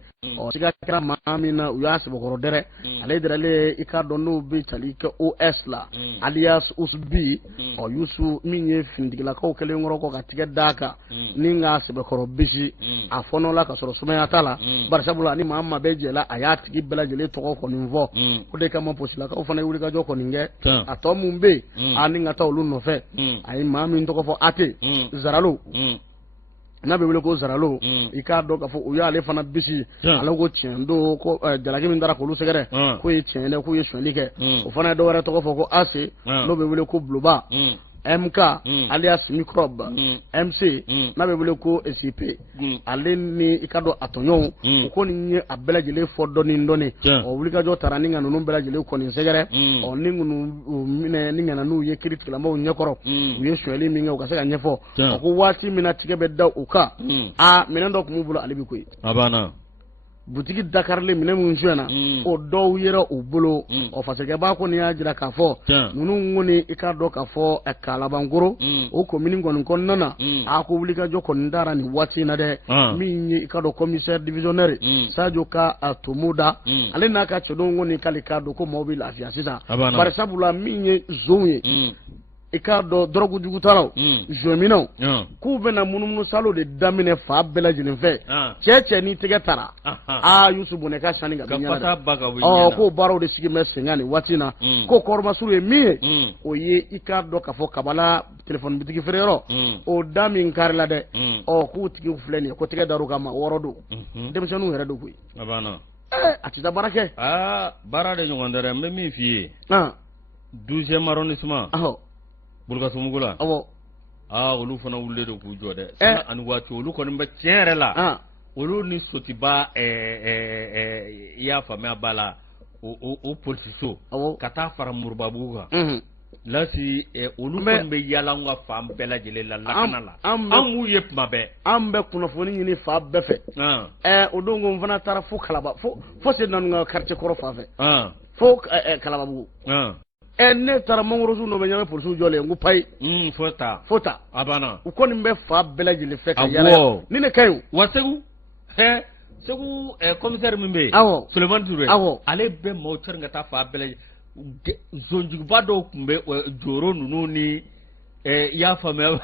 siga kɛra maa min na u y'a sɛbɛkɔrɔ dɛrɛ ale dɛrɛlen i ka dɔn n'o bɛ tali kɛ OS la alias Usbi Yusu min ye finitigilakaw kelen kɔrɔ kɔ ka tigɛ d'a kan ni ka sɛbɛkɔrɔ bisi a fɔnɔ la ka sɔrɔ sumaya t'a la bari sabula ni maa bɛ jɛla a y'a tigi bɛɛ lajɛlen tɔgɔ kɔni fɔ o de kama polisilakaw fana ye wulikajɔ kɔni kɛ a tɔ mun bɛ yen ni ka taa olu nɔfɛ a ye maa min tɔgɔ fɔ Ate Zaralo n'a bɛ wele ko Zaralo i k'a dɔn k'a fɔ u y'ale fana bisi ale ko tiɲɛ don ko jalaki min taara k'olu sɛgɛrɛ k'o ye tiɲɛ dɛ k'u ye sonyali kɛ o fana ye dɔ wɛrɛ tɔgɔ fɔ ko Ase n'o bɛ wele ko Buloba MK alias Microbe MC n'a bɛ wele ko SCP ale ni i ka dɔn a tɔɲɔgɔnw o kɔni ye a bɛɛ lajɛlen fɔ dɔɔni wulikajɔ taara ni ka ninnu bɛɛ lajɛlen kɔni sɛgɛrɛ ni minɛ ni ŋana n'u ye kiiritigilamaw ɲɛkɔrɔ u ye sonyali min kɛ u ka se ka ɲɛfɔ ko waati min na tigɛ bɛ da u kan minɛn dɔ tun b'u bolo ale bɛ koyi butigi dakarilen minɛ minnu sonyana o dɔw yɛrɛ u bolo fasikɛba kɔni y'a jira k'a fɔ ninnu kɔni i ka dɔn k'a fɔ Kalabankoro o commune kɔni kɔnɔna na ko wulikajɔ kɔni taara nin waati in na dɛ min ye i ka dɔn commissaire divisionnaire Sadio ka Tomoda ale n'a ka cɛdenw kɔni k'ale k'a dɔn ko maaw bɛ lafiya sisan bari sabula min ye zonw ye i k'a dɔn dɔrɔgu jugutalaw zominɛw k'u bɛna munumunu salo de daminɛ fa bɛɛ lajɛlen fɛ cɛ n'i tɛgɛ tara Yusu Bɔnɛ ka sani ka bɛ ɲɛna k'o baaraw de sigi bɛ sen kan nin waati in na k'o kɔrɔmasuru ye min ye o ye i k'a dɔn k'a fɔ Kabala téléphone bitigi frère o da min karla de k'u tigi filɛ nin ye ko tɛgɛ dar'u kan ma wɔɔrɔ don denmisɛnninw yɛrɛ don koyi abana a tɛ taa baara kɛ baara de ɲɔgɔn tɛ dɛ n bɛ min f'i ye 12e arrondissement Bulkasumugu la olu fana wulilen don k'u jɔ dɛ ani waati olu kɔni bɛ tiɲɛ yɛrɛ la olu ni sotiba i y'a faamuya ba la o polisiso ka taa fara Moribabugu kan lasi olu kɔni bɛ yaala an ka fan bɛɛ lajɛlen la lakana la an m'u ye tuma bɛɛ an bɛ kunnafoni ɲini fa bɛɛ fɛ o don ko n fana taara fo Kalaba fo Senanu ka quartier kɔrɔ fan fɛ fo Kalababugu ne taara mangorosu nɔ bɛ ɲamɛ polisiw jɔlen n ko payi fota a banna u kɔni bɛ fa bɛɛ lajɛlen fɛ ka yaala ni ne ka ɲi wa Segu commissaire min bɛ yen Sulemani Ture ale bɛ maaw cɛrin ka taa fa bɛɛ lajɛlen zonjuguba dɔw tun bɛ joro ninnu ni i y'a faamuya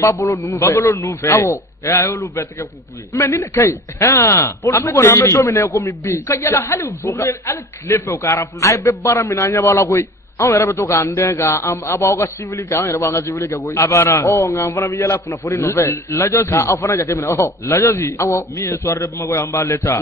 babolo ninnu fɛ a y'olu bɛɛ tigɛ k'u ye mais ni ne ka ɲi polisiw kɔni an bɛ don min na komi bi ka yala hali tile fɛ u ka rappel a bɛ baara min na an ɲɛ b'a la koyi anw yɛrɛ bɛ to k'an dɛn ka a b'aw ka civil kɛ an yɛrɛ b'an ka civil kɛ koyi a banna nka an fana bɛ yala kunnafoni nɔfɛ Lajosi k'aw fana jateminɛ Lajosi min ye soirée de Bamakɔ ye an b'a leta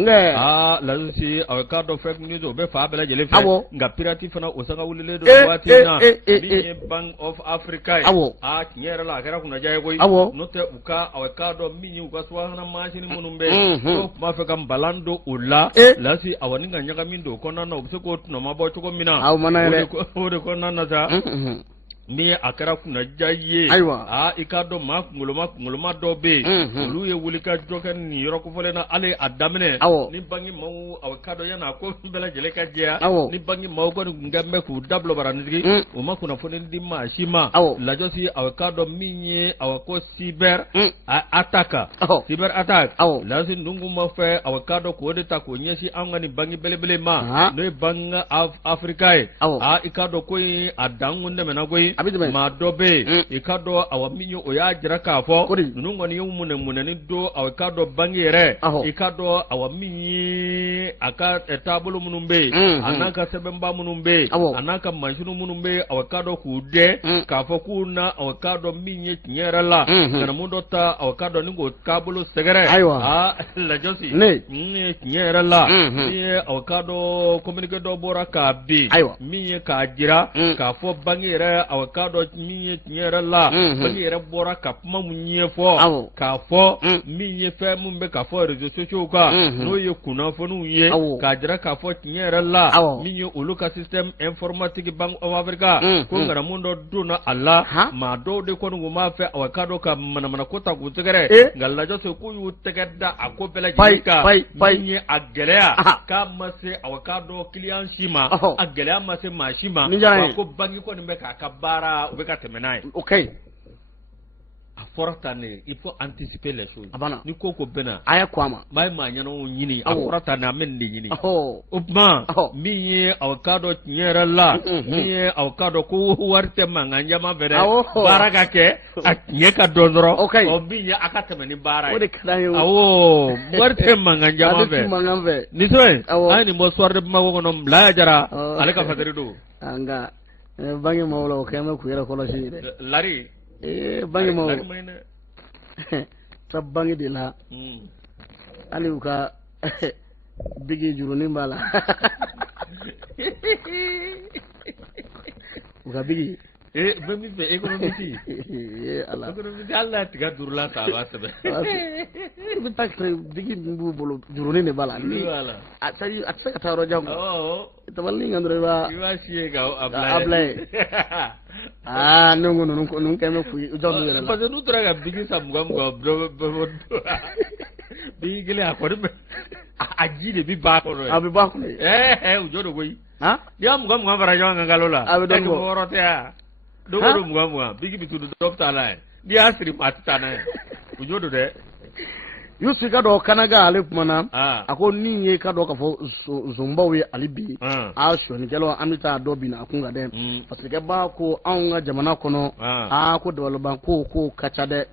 Lajosi a k'a dɔn fake news o bɛ fa bɛɛ lajɛlen fɛ nka pirate fana o sanga wulilen don waati na min ye Bank of Africa ye tiɲɛ yɛrɛ la a kɛra kunnaja ye koyi n'o tɛ u k'a dɔn min ye u ka subahana mansin minnu bɛ yen n'o tun b'a fɛ ka nbalan don o la lasi awɔ ni ka ɲagamin don o kɔnɔna na u bɛ se k'o tɔnɔma bɔ cogo min na o de kɔnɔna na sa ni a kɛra kunnaja ye i k'a dɔn maa kunkoloma dɔw bɛ yen olu ye wuli ka jɔ kɛ nin yɔrɔ kofɔlen na hali a daminɛ ni bangi maaw a k'a dɔn yan'a ko bɛɛ lajɛlen ka jɛya ni bangi maaw kɔni kun kɛ bɛ k'u dabila baranitigi o ma kunnafoni di maa si ma Lajosi a k'a dɔn min ye a ko cyber attaque Lajosi Ndungu ma fɛ a k'a dɔn k'o de ta k'o ɲɛsin an ka nin bangi belebele ma n'o ye Bank Africa ye i k'a dɔn ko a dankun dɛmɛna koyi maa dɔ bɛ yen i ka dɔn awa min ye o y'a jira k'a fɔ ninnu kɔni ye munɛmunɛni don awa i ka dɔn bangi yɛrɛ i ka dɔn awa min ye a ka taabolo minnu bɛ yen a n'a ka sɛbɛnba minnu bɛ yen a n'a ka mansini minnu bɛ yen awa i ka dɔn k'u dɛn k'a fɔ k'u na awa i ka dɔn min ye tiɲɛ yɛrɛ la ŋanamu dɔ ta awa i ka dɔn ni k'o taabolo sɛgɛrɛ Lajosi min ye tiɲɛ yɛrɛ la min ye awa i ka dɔn communiqué dɔ bɔra k'a bin min ye k'a jira k'a fɔ bangi yɛrɛ awa k'a dɔn min ye tiɲɛ yɛrɛ la bangi yɛrɛ bɔra ka kuma mun ɲɛfɔ k'a fɔ min ye fɛn mun bɛ k'a fɔ réseaux sociaux kan n'o ye kunnafoniw ye k'a jira k'a fɔ tiɲɛ yɛrɛ la min ye olu ka système informatique Bank of Africa ko ŋanamu dɔ donna a la maa dɔw de kɔni kun b'a fɛ awa k'a dɔn ka manamana ko ta k'u tɛgɛrɛ nka Lajosi k'u y'u tɛgɛ da a ko bɛɛ lajɛlen kan min ye a gɛlɛya k'a ma se awa k'a dɔn client si ma a gɛlɛya ma se maa si ma wa ko bangi kɔni bɛ k'a ka baara u bɛ ka tɛmɛ n'a ye a fɔra tan ne il faut anticiper les choses ni ko bɛnna a ye ko a ma maa ye maa ɲɛnaw ɲini a fɔra tan ne an bɛ nin de ɲini o tuma min ye aw k'a dɔn tiɲɛ yɛrɛ la min ye aw k'a dɔn ko wari tɛ mankan jama fɛ dɛ baara ka kɛ a tiɲɛ ka dɔn dɔrɔn min ye a ka tɛmɛ ni baara ye o de ka d'an ye wari tɛ mankan jama fɛ ni so ye an ye nin bɔ soirée de Bamakɔ kɔnɔ Laya Jara ale ka fatiri don nka bangi maaw la o kɛn bɛ k'u yɛrɛ kɔlɔsi dɛ Lari bangi maaw ta bangi de la hali u ka bigi jurunin b'a la u ka bigi bɛ min fɛ économiste économiste hali n'a tiga duuru la ta a b'a sɛbɛn i bɛ taa bigi min b'u bolo jurunin de b'a la a tɛ se ka taa yɔrɔ jan tabali kan dɔrɔn i b'a fiyɛ k'a bila ye ne ko ninnu kɛn bɛ k'u ye jɔn yɛrɛ la parce que n'u tora ka bigi san 20 bigi kelen a kɔni bɛ a ji de bɛ ba kɔnɔ a bɛ ba kɔnɔ u jɔ de koyi n'i y'a 20 fara ɲɔgɔn kan kalo la a bɛ dɔn bɔ wɔɔrɔ tɛ yan don o don 20 bigi bɛ tunu dɔ bɛ taa n'a ye n'i y'a siri maa tɛ taa n'a ye u jɔ don dɛ Yusu ka dɔ kanaga ale kumana a ko ni ye ka dɔ ka fɔ zumbaw ye ali bi a sɔnikɛlaw an bɛ taa dɔ bin a kun ka dɛ parce que ba ko anw ka jamana kɔnɔ ko dabaliban ko ka ca dɛ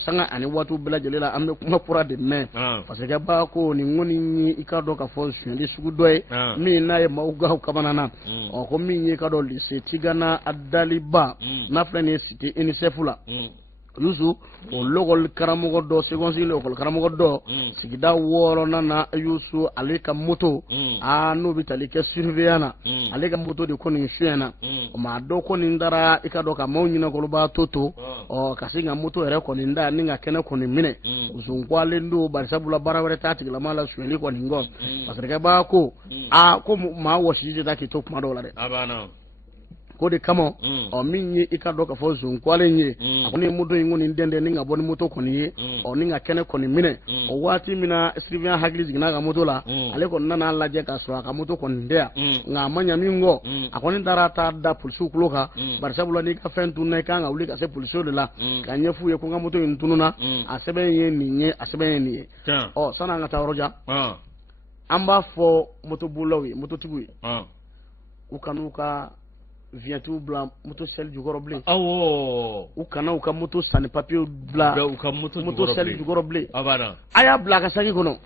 sanga ani waati bɛɛ lajɛlen la an bɛ kuma kura de mɛn parce que ba ko nin ŋɔni ye i ka dɔ ka fɔ sonyali sugu dɔ ye min n'a ye maaw gaw kamanana ko min ye ka dɔ lycée Tigana Adaliba n'a filɛ nin ye cité UNICEF la Yusu o lɔgɔli karamɔgɔ dɔ seconde lɔgɔli karamɔgɔ dɔ sigida 6 na Yusu ale ka moto n'o bɛ tali kɛ surveillant na ale ka moto de ko nin suɲɛ na o maa dɔ ko nin dara i ka dɔ ka maaw ɲinakɔrɔba to ka se ka moto yɛrɛ kɔni da ni ka kɛnɛ kɔni minɛ zunkwalen don bari sabula baara wɛrɛ t'a tigilama la suɲɛli kɔni kɔ parce que b'a ko ko maa wɔsi tɛ taa k'i to kuma dɔw la dɛ ko de kama min ye i ka dɔ ka fɔ zunkwalen ye a ko ni moto in kɔni dɛndɛn ni ka bɔ ni moto kɔni ye ni ka kɛnɛ kɔni minɛ o waati min na surveillant hakili jiginna a ka moto la ale kɔni nana lajɛ k'a sɔrɔ a ka moto kɔni tɛ yan nka a ma ɲɛ min kɔ a kɔni taara taa da polisiw tulo kan bari sabula n'i ka fɛn tununa i kan ka wuli ka se polisiw de la ka ɲɛf'u ye ko n ka moto in tununa a sɛbɛn ye nin ye a sɛbɛn ye nin ye sani an ka taa yɔrɔ jan an b'a fɔ motobolilaw ye mototigiw ye u kan'u ka vientiw bila moto sel jukɔrɔ bilen u kana u ka moto sanni papier bila u ka moto sel jukɔrɔ bilen a y'a bila a ka saki kɔnɔ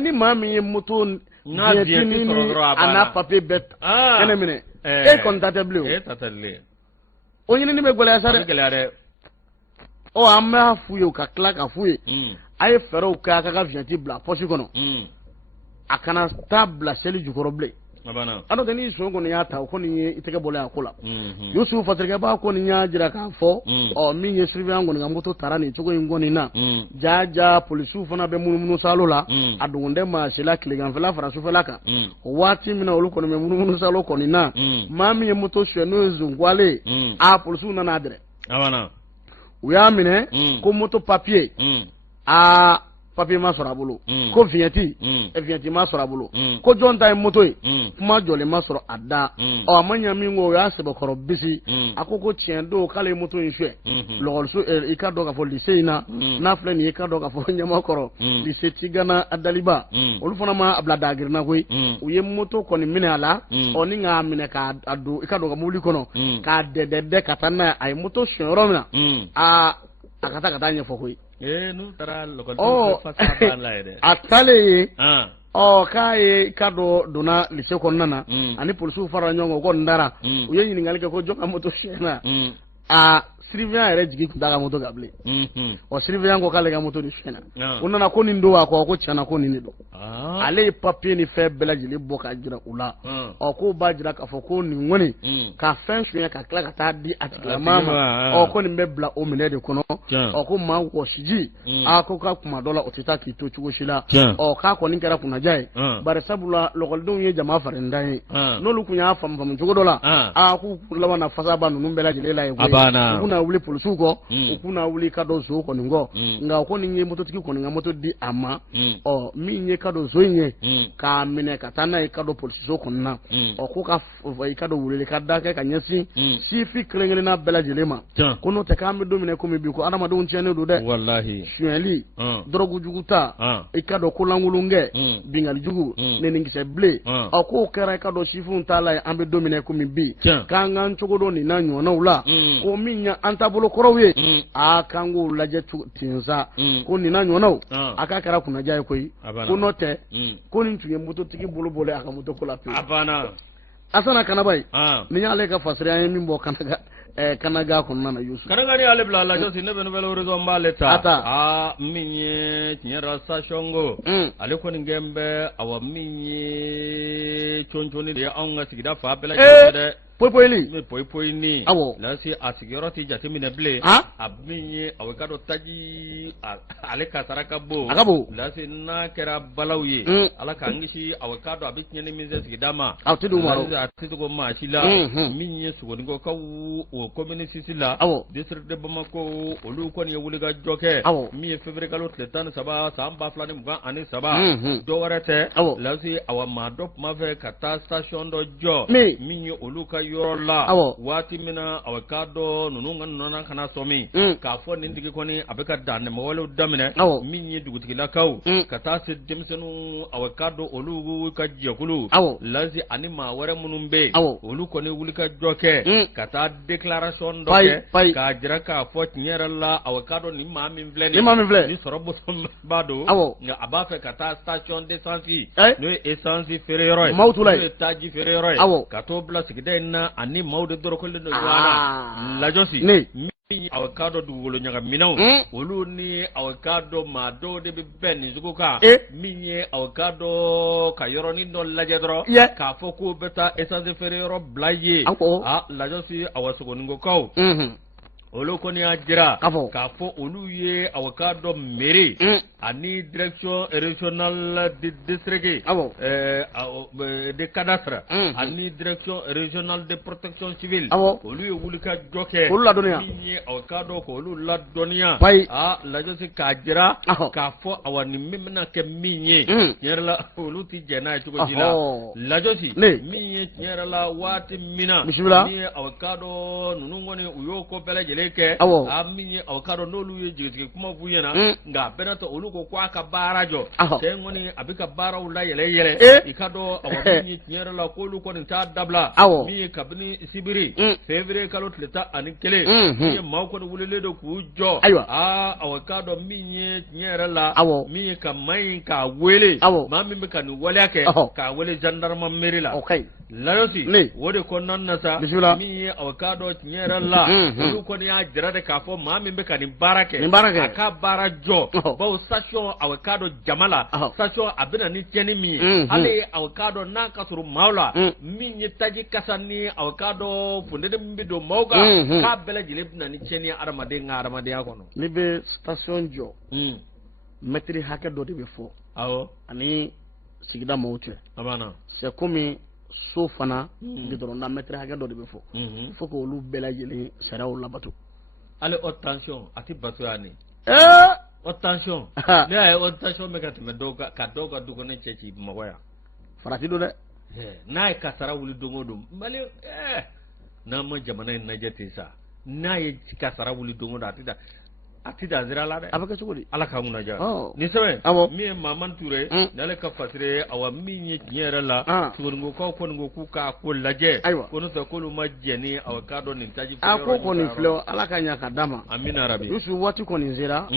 ni maa min ye moto vienti ni a n'a papier bɛɛ kɛnɛ minɛ e kɔni ta tɛ bilen o ɲinini bɛ gɛlɛya sa dɛ an b'a f'u ye u ka tila ka f'u ye a ye fɛɛrɛw kɛ a ka vienti bila poche kɔnɔ a kana taa bila seli jukɔrɔ bilen ano tɛ ni son kɔni y'a ta o kɔni ye i tɛgɛ bɔlen a ko la Yusu fatirikɛba kɔni y'a jira k'a fɔ min ye surveillant kɔni ka moto taara nin cogo in kɔni na jaaja polisiw fana bɛ munumunu salo la a dogon tɛ maa si la tileganfɛla fara sufɛla kan o waati min na olu kɔni bɛ munumunu salo kɔni na maa min ye moto suɲɛ n'o ye zunkwale polisiw nana a dɛrɛ u y'a minɛ ko moto papier papier ma sɔrɔ a bolo ko vienti ma sɔrɔ a bolo ko jɔn ta ye moto ye kuma jɔlen ma sɔrɔ a da a ma ɲɛ min ko o y'a sɛbɛkɔrɔ bisi a ko tiɲɛ don k'ale ye moto in suɲɛ lɔgɔliso i ka dɔn ka fɔ lycée in na n'a filɛ nin ye i ka dɔn ka fɔ Ɲamakɔrɔ lycée Tigana Adaliba olu fana ma bila dagirinna koyi u ye moto kɔni minɛ a la ni k'a minɛ k'a don i ka dɔn ka mobili kɔnɔ k'a dɛdɛ ka taa n'a ye a ye moto suɲɛ yɔrɔ min na a ka taa ɲɛfɔ koyi n'u taara lɔgɔliso fasa la yɛrɛ a taalen ye k'a ye ka dɔ donna lycée kɔnɔna na ani polisiw farala ɲɔgɔn kan u kɔni dara u ye ɲininkali kɛ ko jɔn ka moto suɲɛna surveillant yɛrɛ jigi tun t'a ka moto kan bilen surveillant ko k'ale ka moto de suɲɛna u nana ko nin don wa ko tiɲɛna ko nin de don ale ye papier ni fɛn bɛɛ lajɛlen bɔ k'a jira u la k'o b'a jira k'a fɔ ko nin kɔni ka fɛn suɲɛ ka tila ka taa di a tigilamaa ma ko nin bɛ bila o minɛ de kɔnɔ ko maa wɔsiji ko ka kuma dɔ la o tɛ taa k'i to cogo si la k'a kɔni kɛra kunnaja ye bari sabula lɔgɔlidenw ye jama farindan ye n'olu kun y'a faamu cogo dɔ la k'u laban na fasaba ninnu bɛɛ lajɛlen la ye u kuna wuli polisiw kɔ u kuna wuli ka dɔ zo kɔni kɔ nka ko nin ye mototigi kɔni ka moto di a ma min ye ka dɔ zo in ye k'a minɛ ka taa n'a ye ka dɔ polisiso kɔni na ko ka i ka dɔ wuli ka da kɛ ka ɲɛsin sifi kelen-kelenna bɛɛ lajɛlen ma ko n'o tɛ k'an bɛ don minɛ komi bi ko adamadenw tiɲɛnen don dɛ suɲɛli dɔrɔgujugu ta i ka dɔ kolangolonkɛ bingali-jugu nɛnikisɛ bilen k'o kɛra i ka dɔ sifinw t'a la an bɛ don minɛ komi bi k'an k'an cogo dɔ nin na ɲɔgɔnnaw la ko min ye an taabolo kɔrɔw ye k'an k'o lajɛ tinsa ko nin na ɲɔgɔnnaw a k'a kɛra kunnaja ye koyi ko n'o tɛ ko nin tun ye mototigi bolo bɔlen a ka moto ko la pewu Asana Kanaba ye ni y'ale ka fasiri an ye min bɔ Kanaga kɔnɔna na Yusu Kanaga ni ale bila la josi ne bɛ nouvelle horizon b'ale ta min ye tiɲɛ yɛrɛ station ko ale kɔni gɛn bɛ awa min ye conconi de ye anw ka sigida fa bɛɛ lajɛlen dɛ poyi lasi a sigiyɔrɔ ti jateminɛ bilen a min ye a ka dɔ taji ale ka saraka bo lasi n'a kɛra balaw ye ala k'an kisi a ka dɔ a bɛ tiɲɛni min se sigida ma a tɛ dogo maa si la min ye sogonikaw o commune sisi la district de Bamako olu kɔni ye wulikajɔ kɛ min ye février kalo tile 13 san 2023 dɔ wɛrɛ tɛ lasi awa maa dɔ tuma fɛ ka taa station dɔ jɔ min ye olu ka yorola wati mina awakado nununga nuna kana somi ka fo nindigi koni abeka danne mawalo damine minyi dugutigila kaw kata se demsenu awakado olu ka jekulu lazi anima wara munumbe olu koni wulika joke kata declaration doke ka jira ka fo nyerala awakado ni mamin vle ni sorobo bado nga abafe kata station d'essence no essence ferrero no taji ferrero kato bla sigdena ani mawde dorokole no yana la josi mi awakado du wolo nyaga minaw wolu ni awakado ma do de be ben zukuka minye awakado ka yoroni no lajedro ka foko beta essence ferrero blaye la josi awasugo ngo kaw olu koni ajira ka fo olu ye awakado mairie ani direction régionale de district de cadastre ani direction régionale de protection civile olu ye wulika joke ni awakado ko olu la donia la josi ka jira ka fo awani mimna ke minye yerla olu ti jena tuko jila la josi minye yerla wati mina ni awakado nunungoni uyoko pele leke aminye awakado nolu ye jigiti kuma fuyena nga benato olu ko kwa ka barajo te ngoni abika bara ula yele ikado awabinyi nyera la ko lu ko nta dabla mi kabini sibiri fevrier kalot leta anikele mi mawko wulele do ku jo awakado minye nyera la mi ka mai ka wele mami mi kan wale ka wele gendarme merila layosi wode ko nannata mi awakado nyera la olu ko ya jirade ka fo mami be kan barake aka barajo bo station awakado jamala station abina ni tieni mi ale awakado na kasuru maula mi ni taji kasani awakado funde de mbido mawga ka bela jilebna ni tieni armade ngaramade akono ni be station jo metri haka do de be fo ani sigida mawtwe abana c'est comme so fana gidoro na metri haka do de be fo fo ko lu bela jeli saraw labatu ale haute tension ati batu yani haute tension ne ay haute tension me katme doga ka doga dugo ne ceci magoya farati do de na ka sara wuli dongo dum mali na mo jamana na jete sa na ye ka sara wuli dongo da atida zira la de abaka sugudi ala ka nguna ja ni sewe mi maman touré nale ka fasire awa mi ni nyera la sugungo ko ko ngo ku ka ko laje ko no ko lu majeni awa ka do ni taji ko ko ni flo ala ka nya ka dama amina rabi yusu wati ko ni zira